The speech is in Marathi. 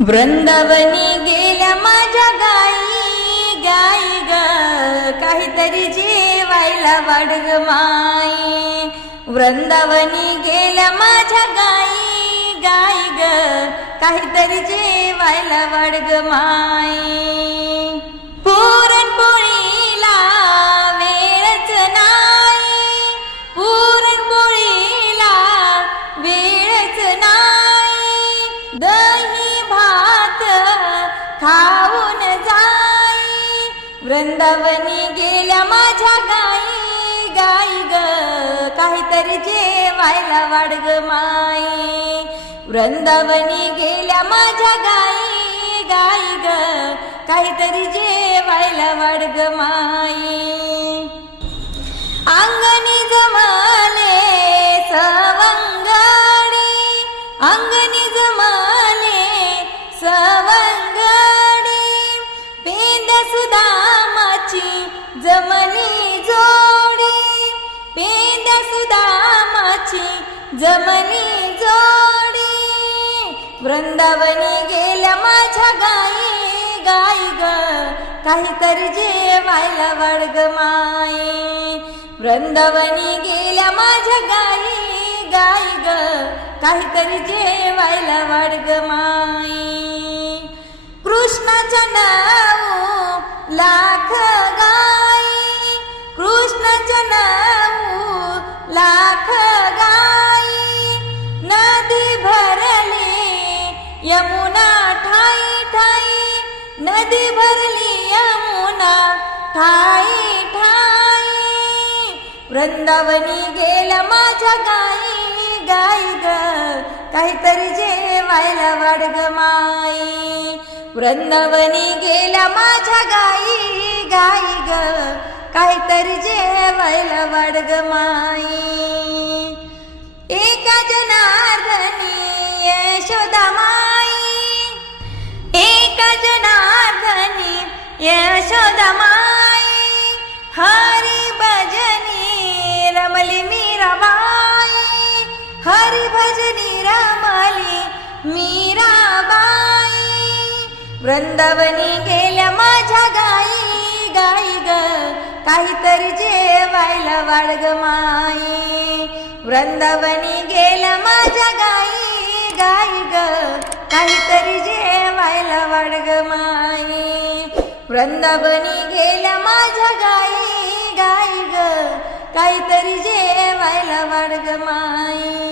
वृंदावनी गेल्या माझ्या गाई गाई ग. काहीतरी जेवायला वाढग माई. वृंदावनी गेल्या माझ्या गाई गाई ग. काहीतरी जेवायला वाढग माई. वृंदावनी गेल्या माझ्या गाई गाई ग. काहीतरी जेवायला ग माई. वृंदावनी गेल्या माझ्या गाई गाई ग. काहीतरी जेवायला ग माई. जमनी जोडी पेंद सुदामाची जमनी जोडी. वृंदावनी गेल्या माझ्या गाई गाई ग काहीतरी जेवायला वाढग माई. वृंदावनी गेल्या माझ्या गाई गाई ग काहीतरी जेवायला वर्ग माई. कृष्णाच्या नाव यमुना ठाई ठाई नदी भरली यमुना ठाई ठाई. वृंदावनी गेलं माझ्या गाई गाई ग काहीतरी जेवायला वाढग माई. वृंदावनी गेल्या माझ्या गाई गाई ग काहीतरी जेवायला वाढग माई. एका जनार्दनी यशोदा यशोदा माई हरी भजनी रमली मीराबाई हरी भजनी रमली मीराबाई वृंदावनी गेल्या माझ्या गाई गाई ग काहीतरी जेवायला ग माई. वृंदावनी गेल्या माझ्या गाई गाई ग काहीतरी जेवायला ग माई. वृंदावनी गेल्या माझ्या गाई गाई ग. काहीतरी जेवायला वाढग माई.